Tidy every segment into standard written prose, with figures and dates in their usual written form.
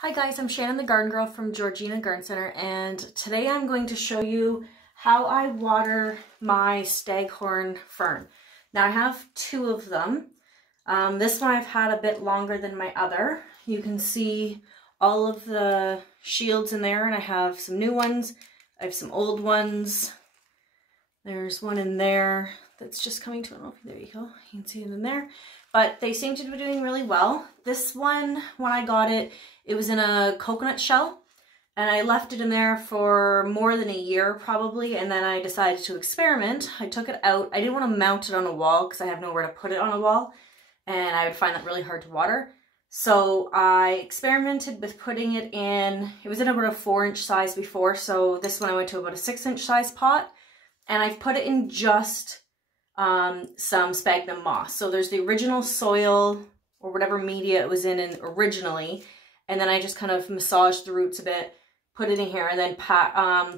Hi guys, I'm Shannon the Garden Girl from Georgina Garden Center, and today I'm going to show you how I water my Staghorn Fern. Now I have two of them. This one I've had a bit longer than my other. You can see all of the shields in there, and I have some new ones. I have some old ones. There's one in there that's just coming to an open. There you go. You can see it in there. But they seem to be doing really well. This one, when I got it, it was in a coconut shell, and I left it in there for more than a year probably, and then I decided to experiment. I took it out. I didn't want to mount it on a wall because I have nowhere to put it on a wall, and I would find that really hard to water. So I experimented with putting it in, it was in about a 4-inch size before, so this one I went to about a 6-inch size pot, and I've put it in just some sphagnum moss. So there's the original soil or whatever media it was in originally, and then I just kind of massaged the roots a bit, put it in here, and then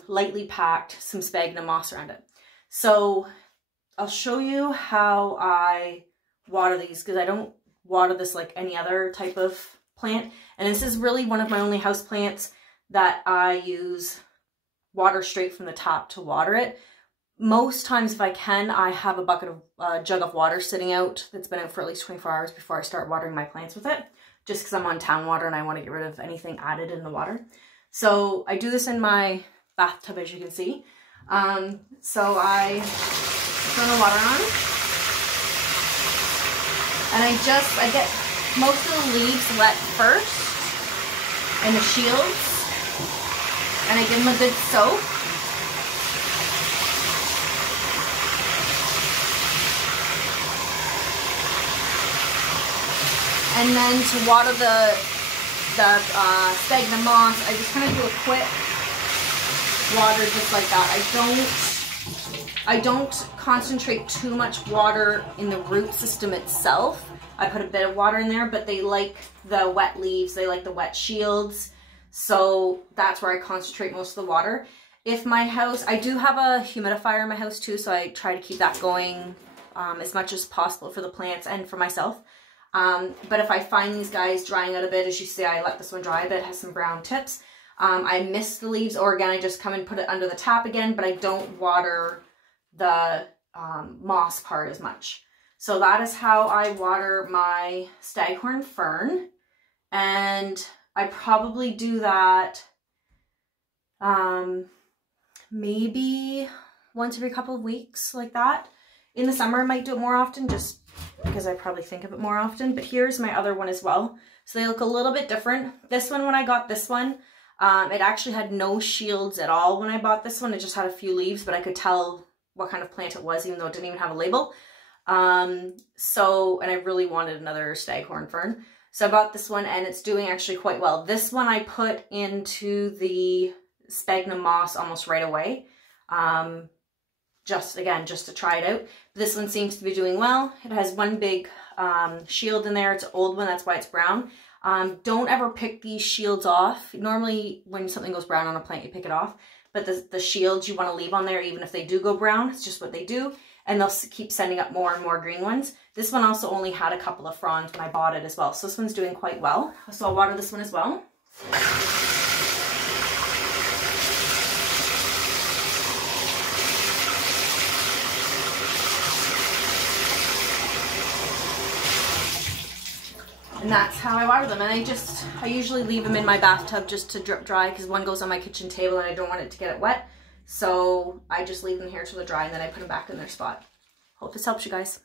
lightly packed some sphagnum moss around it. So I'll show you how I water these, because I don't water this like any other type of plant, and this is really one of my only house plants that I use water straight from the tap to water it. Most times, if I can, I have a jug of water sitting out that's been out for at least 24 hours before I start watering my plants with it, just because I'm on town water and I want to get rid of anything added in the water. So I do this in my bathtub, as you can see. So I turn the water on, and I get most of the leaves wet first, and the shields, and I give them a good soak. And then to water the sphagnum moss, I just kind of do a quick water just like that. I don't concentrate too much water in the root system itself. I put a bit of water in there, but they like the wet leaves, they like the wet shields. So that's where I concentrate most of the water. If my house, I do have a humidifier in my house too, so I try to keep that going as much as possible for the plants and for myself. But if I find these guys drying out a bit, as you see, I let this one dry a bit, it has some brown tips. I mist the leaves, or again, I just come and put it under the tap again, but I don't water the moss part as much. So that is how I water my Staghorn Fern, and I probably do that maybe once every couple of weeks, like that. In the summer, I might do it more often, just because I probably think of it more often. But here's my other one as well. So they look a little bit different. This one, when I got this one, it actually had no shields at all when I bought this one. It just had a few leaves, but I could tell what kind of plant it was, even though it didn't even have a label. And I really wanted another Staghorn Fern. So I bought this one, and it's doing actually quite well. This one I put into the sphagnum moss almost right away. Just to try it out. This one seems to be doing well. It has one big shield in there. It's an old one, that's why it's brown. Don't ever pick these shields off. Normally when something goes brown on a plant, you pick it off, but the shields you want to leave on there even if they do go brown. It's just what they do, and they'll keep sending up more and more green ones. This one also only had a couple of fronds when I bought it as well, so this one's doing quite well. So I'll water this one as well. And that's how I water them. And I usually leave them in my bathtub just to drip dry, because one goes on my kitchen table and I don't want it to get it wet. So I just leave them here till they're dry, and then I put them back in their spot. Hope this helps you guys.